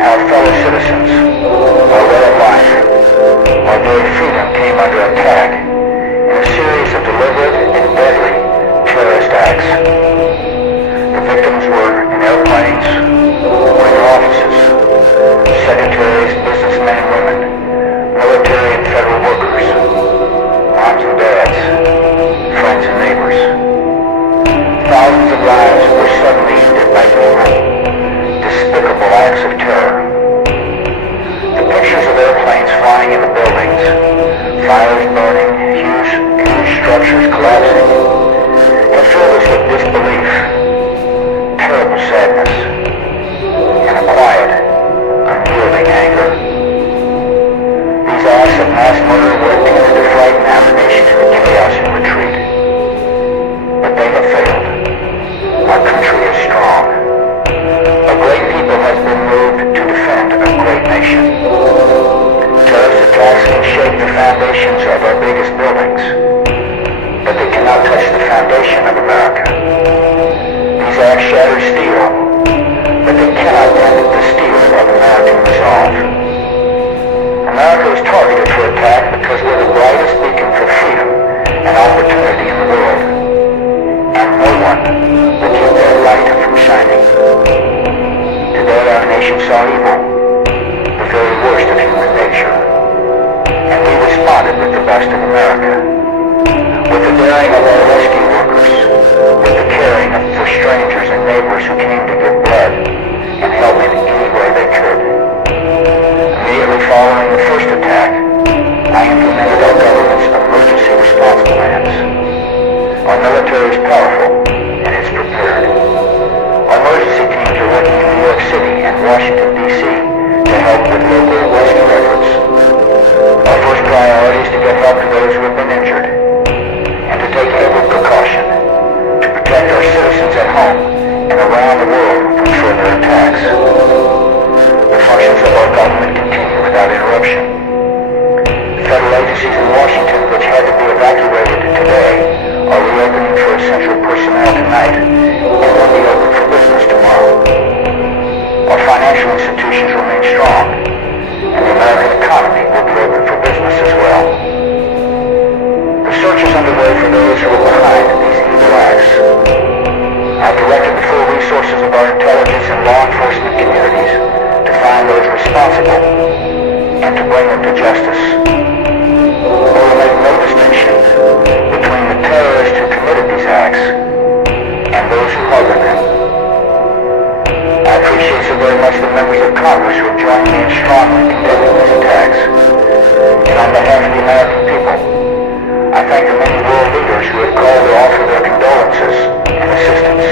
our fellow citizens, our way of life, our very freedom came under attack in a series of deliberate and deadly terrorist acts. The victims were in airplanes, or in offices, secretaries, businessmen and women, military and federal workers, moms and dads, friends and neighbors. Thousands of lives were suddenly ended by brutal, despicable acts of terror. The pictures of airplanes flying into buildings, fires burning, huge structures collapsing, have filled us with disbelief, terrible sadness, and a quiet, unyielding anger. These acts of mass murder were intended to frighten our nation into chaos and retreat. But they have failed. Our country is strong. A great people has been moved to defend a great nation. Terrorist attacks can shake the foundations of our biggest buildings, but they cannot touch the foundation of America. These acts shatter steel, but they cannot dent the steel of American resolve. America is targeted for attack because we're the brightest beacon for freedom and opportunity in the world, and no one will keep that light from shining. Today our nation saw evil, the very worst of human nature, and we responded with the best of America, with the daring of our rescue workers, with the caring for strangers and neighbors who came to give blood and help in any way they could. Immediately following the first attack, I implemented our government's emergency response plans. Our military is powerful and it's prepared. Our emergency teams are working in New York City and Washington, D.C. to help with local rescue efforts. Our first priority is to get help to those who have been injured and to take every precaution to protect our citizens at home and around the world from further attacks. The functions of our government continue without interruption. Federal agencies in Washington, which had to be evacuated today, are reopening for essential personnel tonight and will be open for business tomorrow. Our financial institutions remain strong, and the American economy will be open for business as well. The search is underway for those who are behind these evil acts. I've directed the full resources of our intelligence and law enforcement communities to find those responsible and to bring them to justice. We will make no distinction between the terrorists who committed these acts and those who harbored them. I appreciate so very much the members of Congress who have joined me in strongly condemning these attacks. And on behalf of the American people, I thank the many world leaders who have called to offer their condolences and assistance.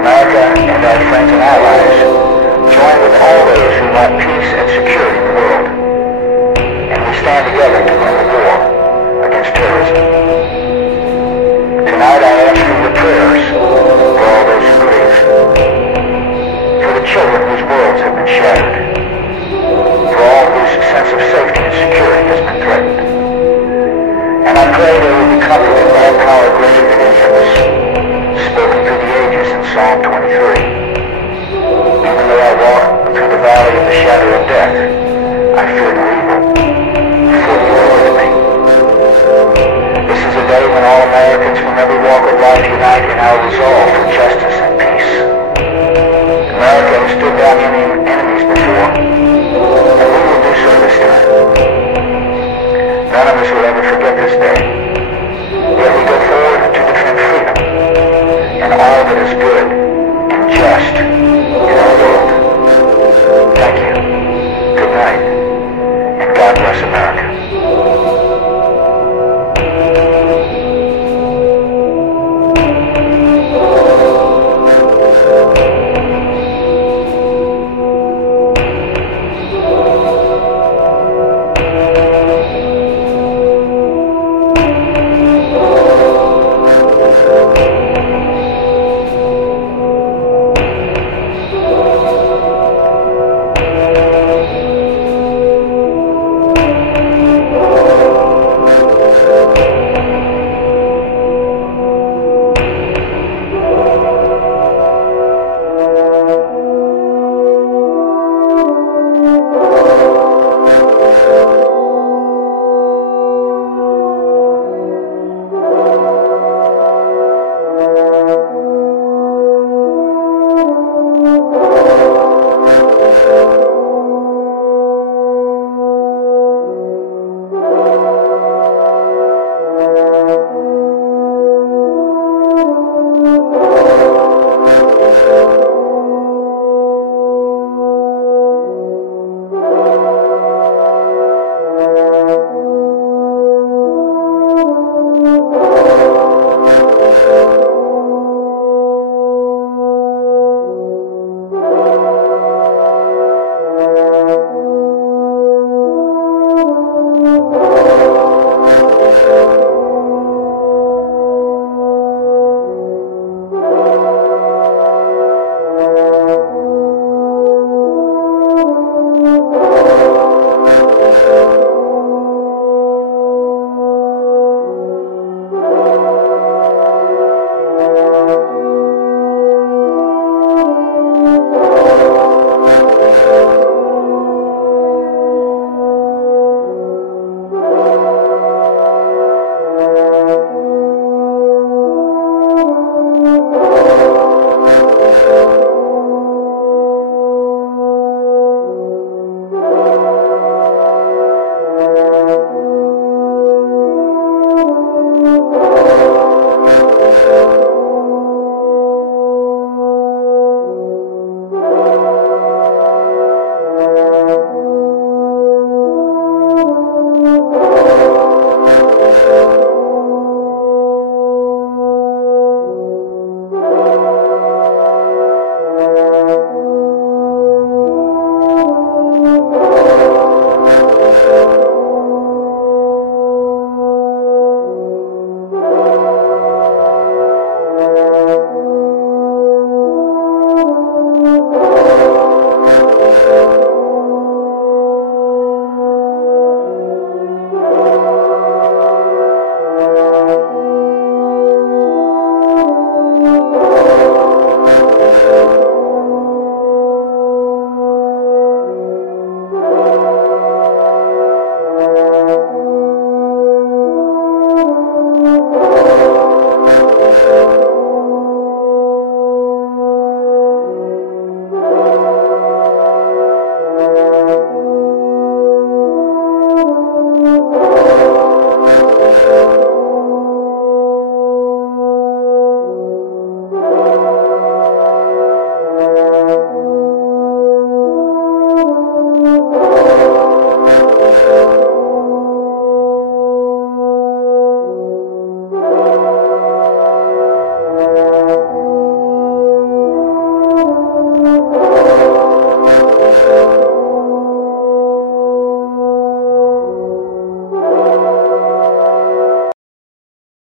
America and our friends and allies join with all those who want peace and security in the world, and we stand together to win the war against terrorism. Tonight I ask for your prayers for all those who grieve, for the children whose worlds have been shattered, for all whose sense of safety and security has been threatened. And I pray they will be comforted by a power greater than any of us, spoken through the ages in Psalm 23. Even though I walk through the valley of the shadow of death, I fear no evil, for you are with me. This is a day when all Americans from every walk of life unite in our resolve for justice and peace. America has stood down enemies before, and we will do so this time. None of us will ever forget this day. Yet we go forward to defend freedom and all that is good and just in our world. Thank you. Good night. And God bless America.